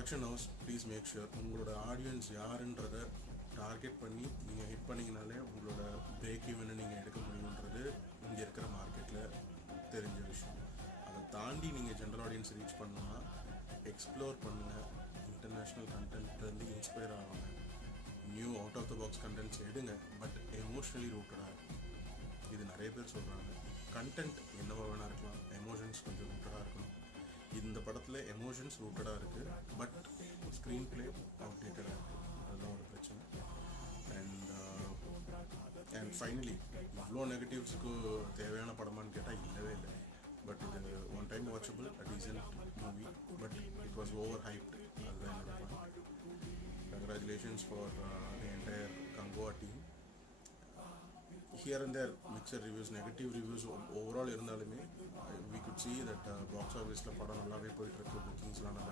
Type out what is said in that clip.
Production house please make sure உங்களோட audience யாருன்றதை target பண்ணி நீங்கள் ஹிட் பண்ணிங்கனாலே உங்களோட பிரேக் ஈவனை நீங்கள் எடுக்க முடியுன்றது இங்கே இருக்கிற மார்க்கெட்டில் தெரிஞ்ச விஷயம். அதை தாண்டி நீங்கள் ஜென்ரல் ஆடியன்ஸ் ரீச் பண்ணணும்னா எக்ஸ்ப்ளோர் பண்ணுங்கள், இன்டர்நேஷ்னல் கண்டென்ட்லேருந்து இன்ஸ்பயர் ஆகுங்க, new out of the box contents எடுங்க, பட் எமோஷ்னலி ரூட்டடாக இருக்கும். இது நிறைய பேர் சொல்கிறாங்க. கண்டென்ட் என்னவோ வேணா இருக்கலாம், எமோஷன்ஸ் கொஞ்சம் ரூட்டடாக இருக்கணும். இந்த படத்தில் எமோஷன்ஸ் ரூட்டடாக இருக்குது, பட் ஸ்க்ரீன் பிளே அவுடேட்டடாக இருக்குது. அதுதான் ஒரு பிரச்சனை. அண்ட் ஃபைனலி இவ்வளோ நெகட்டிவ்ஸுக்கு தேவையான படமானு கேட்டால் இல்லவே இல்லை. பட் இது one time watchable, a decent movie, but it was over hyped. அதுதான் என்னோட point. Congratulations for the entire Kanguva team. Here and there mixture reviews, negative reviews overall இருந்தாலுமே we could see that box ஆஃபீஸில் படம் நல்லாவே போயிட்டுருக்கு, புக்கிங்ஸ்லாம் நல்லாவே